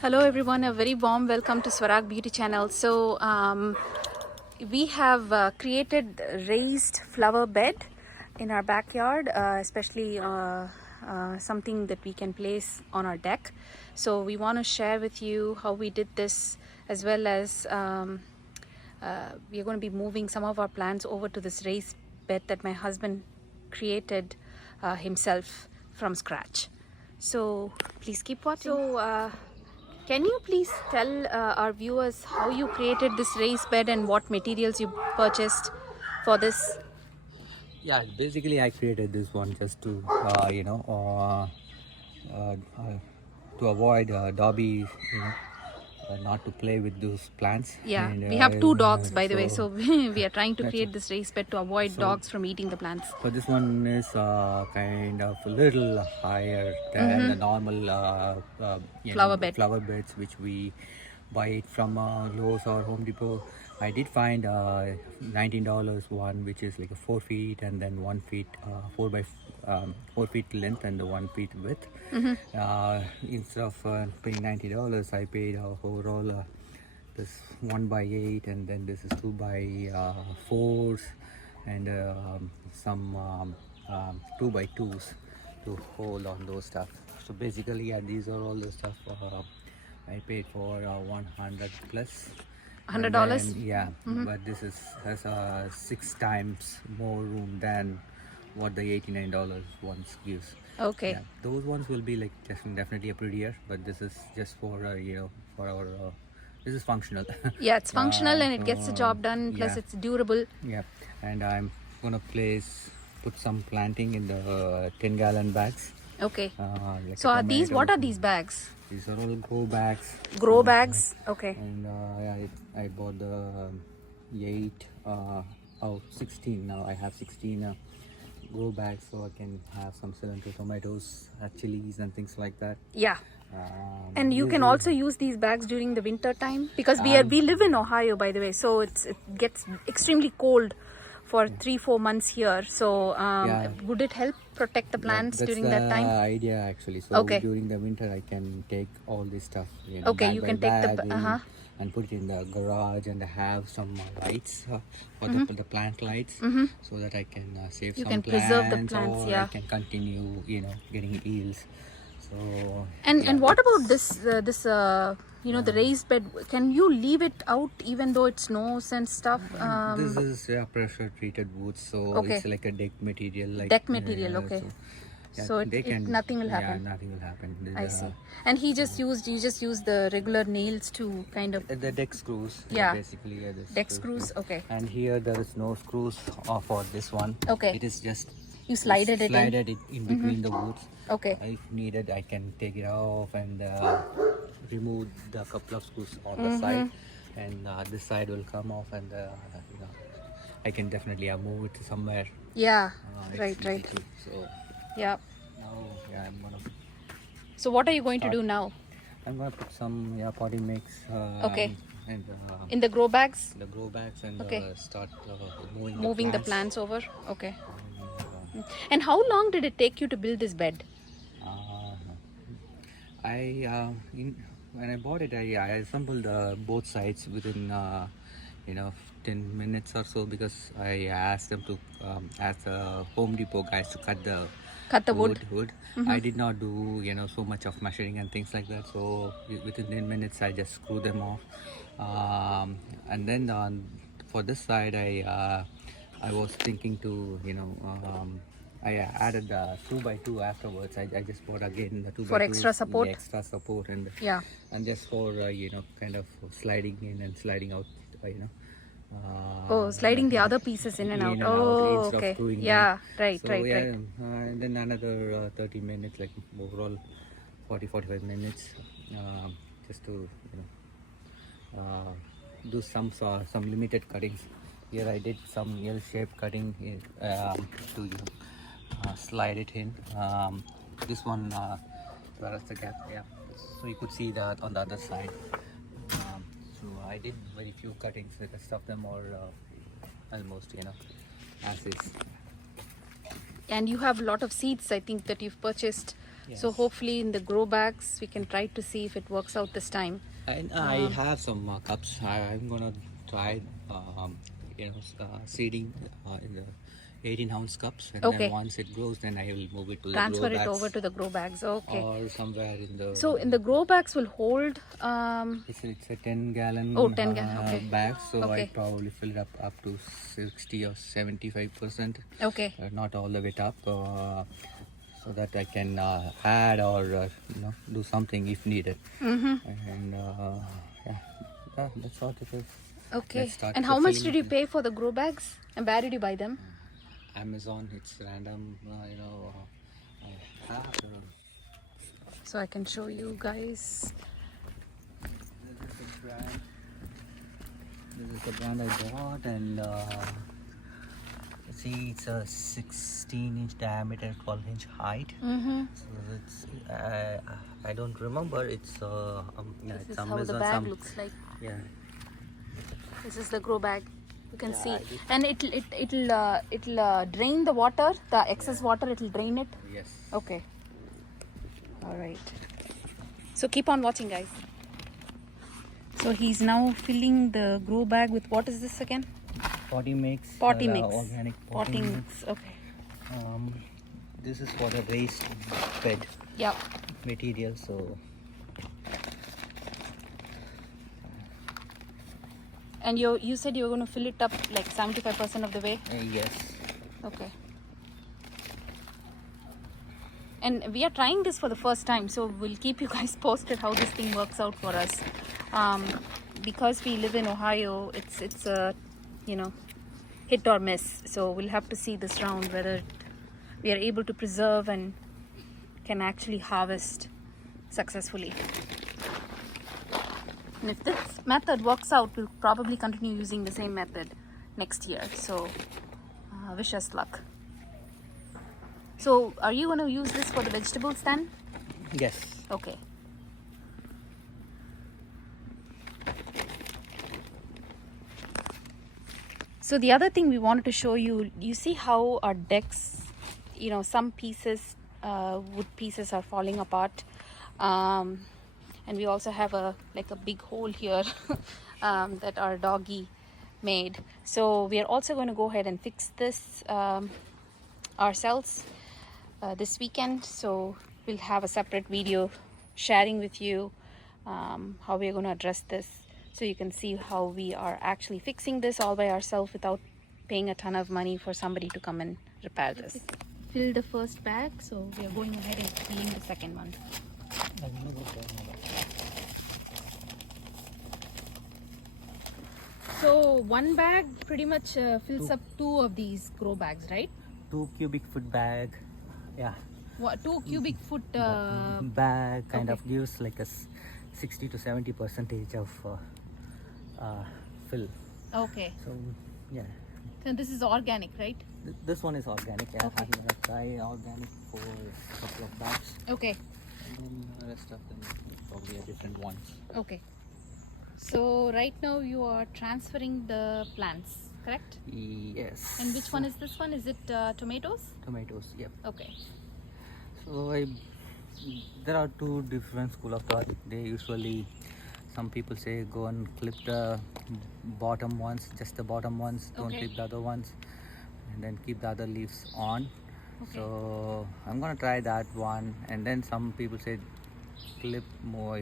Hello everyone, a very warm welcome to Swarag Beauty Channel. So we have created raised flower bed in our backyard, especially something that we can place on our deck. So we want to share with you how we did this, as well as we are going to be moving some of our plants over to this raised bed that my husband created himself from scratch. So please keep watching. So can you please tell our viewers how you created this raised bed and what materials you purchased for this? Yeah, basically I created this one just to to avoid Dobby, not to play with those plants. Yeah, And we have two dogs, by the way, so so we are trying to that's create this raised bed to avoid so dogs from eating the plants. so this one is kind of a little higher than the normal Flower bed. flower beds which we buy it from Lowe's or Home Depot. I did find $19 one which is like a 4 feet and then 1 feet 4 feet length and the 1 feet width. Instead of paying $90, I paid overall this 1 by 8 and then this is 2 by 4s and some 2 by 2s to hold on those stuff. So basically, yeah, these are all the stuff I paid for 100 plus. And $100? then, yeah, but this is has 6 times more room than what the $89 ones gives. Okay. Yeah, those ones will be like definitely a prettier, but this is just for for our this is functional. Yeah, it's functional and it so, gets the job done, plus yeah. it's durable. Yeah, and I'm gonna put some planting in the 10-gallon bags. Okay. Like So a are these, what tomato. are these bags? These are all grow bags. Grow bags? Okay. And I bought the 16 now. I have 16 grow bags, so I can have some cilantro, tomatoes, chilies, and things like that. Yeah. Um, And you can usually- also use these bags during the winter time, because we live in Ohio, by the way, so it gets extremely cold for 3-4 months here. So Yeah. would it help protect the plants that's during the that time? idea actually. So Okay. during the winter, I can take all this stuff. Okay, bag you by can take the bag ba- in uh-huh. and put it in the garage and have some lights for the plant lights, so that I can save You some can plants, preserve the plants, or yeah. I can continue, getting yields. So And what about this the raised bed? Can you leave it out even though it snows and stuff? this is pressure treated wood, so Okay. it's like a deck material. Like Deck material, okay. yeah, So they nothing will happen. Yeah, nothing will happen. I see. And you just used the regular nails to kind of The deck screws. Yeah. Basically, yeah, this deck screws. Okay. And here there is no screws for this one. Okay. It is just You slided it in. slided it in between the woods. Okay. If needed, I can take it off and remove the couple of screws on the side, and this side will come off, and I can definitely move it to somewhere. Yeah. It's Right. easy Right. to. So Yeah. now, yeah, I'm gonna So what are you going to do now? put some potting mix. Okay. And In the grow bags? the grow bags and Okay. start Moving the plants over? Okay. And, And how long did it take you to build this bed? when I bought it, I assembled both sides within 10 minutes or so, because I asked them to ask the Home Depot guys to cut the wood. I did not do so much of measuring and things like that, so within 10 minutes I just screw them off. And then for this side, I was thinking to I added the 2x2 afterwards. I just bought again the 2x2 For extra support? extra support, and Yeah. just for kind of sliding in and sliding out. Oh, sliding the other pieces in and out. in Oh, instead of okay. screwing Yeah. in. Right. So, Right. yeah, Right. And then another 30 minutes, like overall 40-45 minutes, just to do some limited cuttings. Here I did some L-shaped cutting to slide it in. This one, where is the gap? Yeah, so you could see that on the other side. So I did very few cuttings. The rest of them are almost as is. And you have a lot of seeds, I think, that you've purchased So Yes. hopefully in the grow bags we can try to see if it works out this time. And I have some cups. I'm gonna try, seeding in the 18-ounce cups, and then Okay. once it grows, then I will move it to the Transfer grow it bags over to the grow bags. Okay. or somewhere in the. So in the grow bags will hold It's a 10-gallon Oh, 10 okay. bag, so I Okay. probably fill it up to 60 or 75%. okay. Not all the way up, so that I can add or do something if needed. And that's what it is. Okay. Let's start And how much fulfilling did you pay for the grow bags? And where did you buy them? Amazon. It's random, I have, So I can show you guys. This is the brand I bought, and see, it's a 16-inch diameter, 12-inch height. So it's I don't remember. It's This it's is how the Amazon. bag looks like. Yeah. This is the grow bag. You can see, I did- and it'll drain the water, the excess water. It'll drain it. Yes. Okay. All right. So keep on watching, guys. So he's now filling the grow bag with, what is this again? Potty mix. Potty mix. Organic Potting mix. Okay. This is for the raised bed Yeah. material. So And you said you were going to fill it up like 75% of the way. yes. Okay. And we are trying this for the first time, so we'll keep you guys posted how this thing works out for us. Because we live in Ohio, it's a hit or miss. So we'll have to see this round whether we are able to preserve and can actually harvest successfully. And if this method works out, we'll probably continue using the same method next year. So wish us luck. So are you going to use this for the vegetables then? Yes. Okay. So the other thing we wanted to show you, you see how our decks, some pieces, wood pieces are falling apart. And we also have a big hole here that our doggy made. So we are also going to go ahead and fix this ourselves this weekend. So we'll have a separate video sharing with you how we're going to address this, so you can see how we are actually fixing this all by ourselves without paying a ton of money for somebody to come and repair this. Fill the first bag, so we are going ahead and filling the second one. So one bag pretty much fills up 2 of these grow bags, right? 2 cubic foot bag. Yeah. What, 2 cubic foot? Bag kind of okay. gives like a 60 to 70% of fill. Okay. So yeah. So this is organic, right? This one is organic. Yeah. Okay. I'm gonna try organic for a couple of bags, Okay. and then the rest of them probably are different ones. Okay. So right now you are transferring the plants, correct? Yes. And which one is this one? Is it tomatoes? Tomatoes. Yep. Okay. So there are 2 different school of thought. They usually, some people say go and clip the bottom ones, just the bottom ones, don't Okay. clip the other ones, and then keep the other leaves on. Okay. So I'm gonna try that one, and then some people say clip more,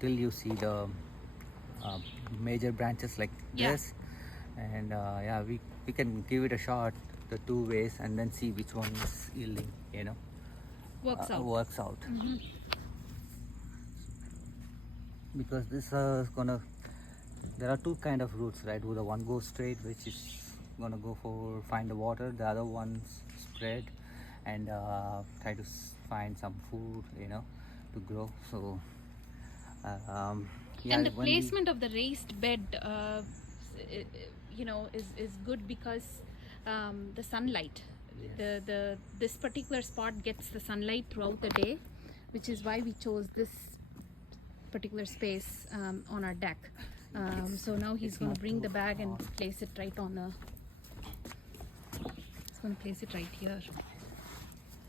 till you see the major branches like Yeah. this, and we can give it a shot the 2 ways and then see which one is yielding, Works out. works out. Mhm. Because this is gonna, there are 2 kind of routes, right? The one goes straight, which is gonna go for find the water, the other one's spread and try to find some food, to grow. So And the placement of the raised bed, is good because the sunlight. Yes. This particular spot gets the sunlight throughout the day, which is why we chose this particular space on our deck. So now he's going to bring the bag and place it right on the. He's going to place it right here.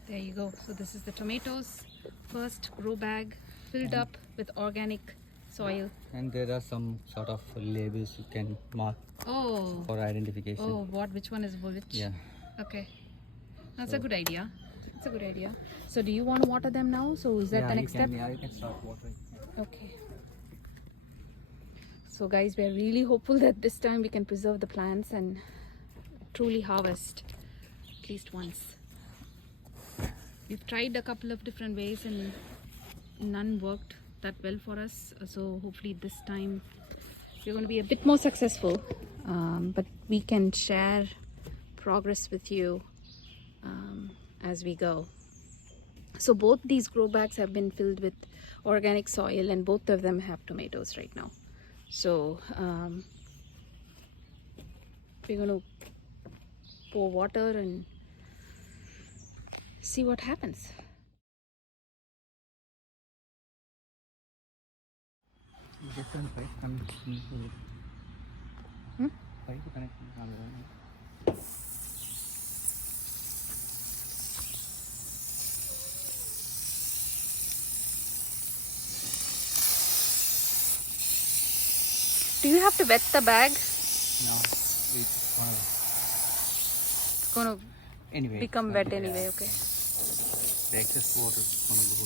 There you go. So this is the tomatoes. First grow bag filled up with organic soil. And there are some sort of labels you can mark Oh. for identification. Oh, what? Which one is which? Yeah. Okay. That's a good idea. It's a good idea. So do you want to water them now? So is that the next step? Yeah, you can start watering. Okay. So guys, we're really hopeful that this time we can preserve the plants and truly harvest at least once. We've tried a couple of different ways and none worked that well for us. So hopefully this time we're going to be a bit more successful. But we can share progress with you as we go. So both these grow bags have been filled with organic soil and both of them have tomatoes right now. So we're going to pour water and see what happens. Different, right? Why you connect? Do you have to wet the bag? No, it's It's going to anyway. become wet anyway, okay. The excess water is gonna go.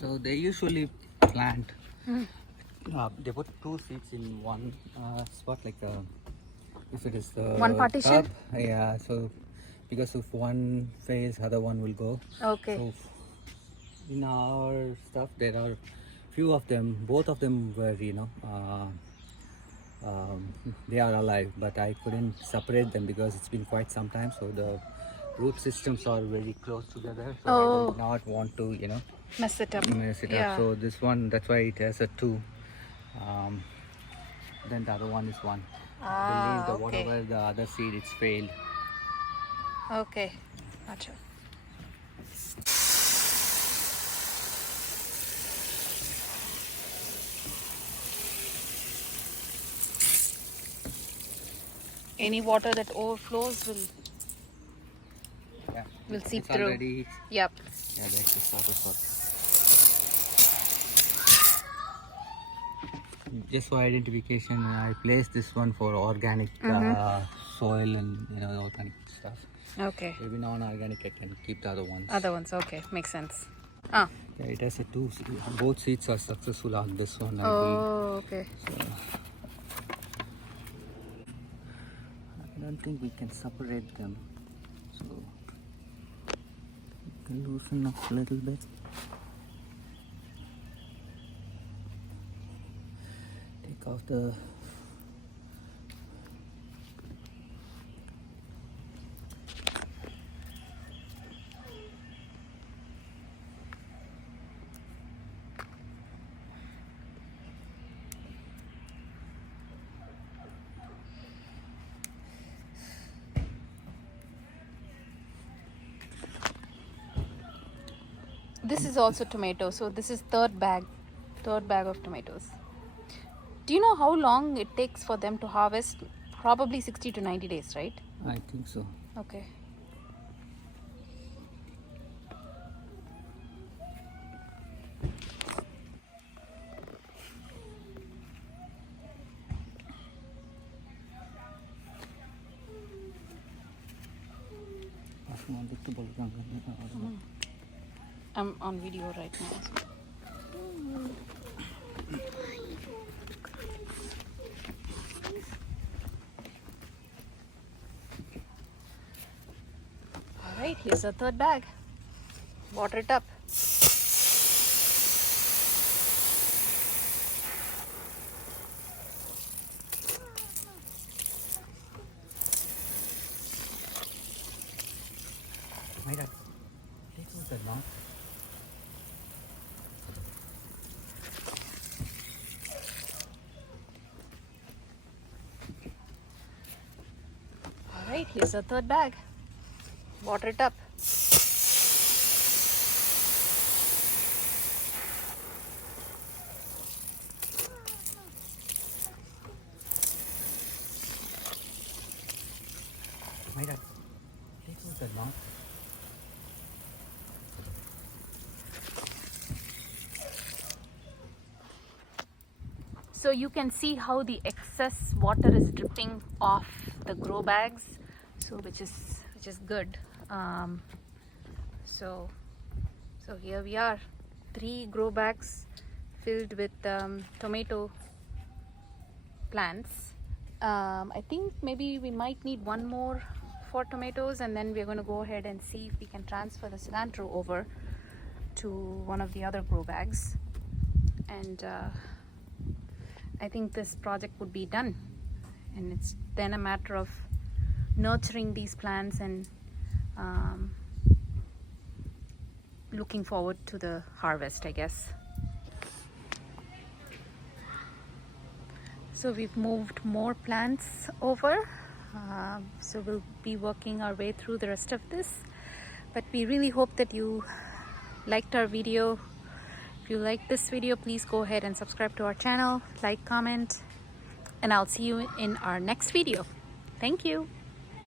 So they usually plant. They put two seeds in one spot, like if it is the One partition? cup, yeah. So because if one fails, other one will go. Okay. So in our stuff, there are few of them. Both of them were, they are alive, but I couldn't separate them because it's been quite some time. So the root systems are very close together. So I did not want to, Mess it up. mess it up. So this one, that's why it has a 2. Then the other one is 1. I believe the okay. whatever the other seed, it's failed. Okay. Gotcha. Any water that overflows will Yeah, seep it's through. already, Yep. yeah, the excess water for. Just for identification, I placed this one for organic soil and organic stuff. Okay. Maybe non-organic, I can keep the other ones. Other ones. Okay. Makes sense. Ah. Yeah, it has a 2. Both seeds are successful on this one. I Oh, okay. believe. So, I don't think we can separate them. So we can loosen up a little bit. Take off the This is also tomato. So this is third bag of tomatoes. Do you know how long it takes for them to harvest? Probably 60 to 90 days, right? I think so. Okay. I'm on video right now. Alright, here's the third bag. Water it up. Take out the knob. Here's a third bag. Water it up. So you can see how the excess water is dripping off the grow bags, so which is good. So here we are, 3 grow bags filled with tomato plants. I think maybe we might need one more for tomatoes, and then we're going to go ahead and see if we can transfer the cilantro over to one of the other grow bags. And I think this project would be done, and it's then a matter of nurturing these plants and looking forward to the harvest, I guess. So we've moved more plants over, so we'll be working our way through the rest of this, but we really hope that you liked our video. If you like this video, please go ahead and subscribe to our channel, like, comment, and I'll see you in our next video. Thank you.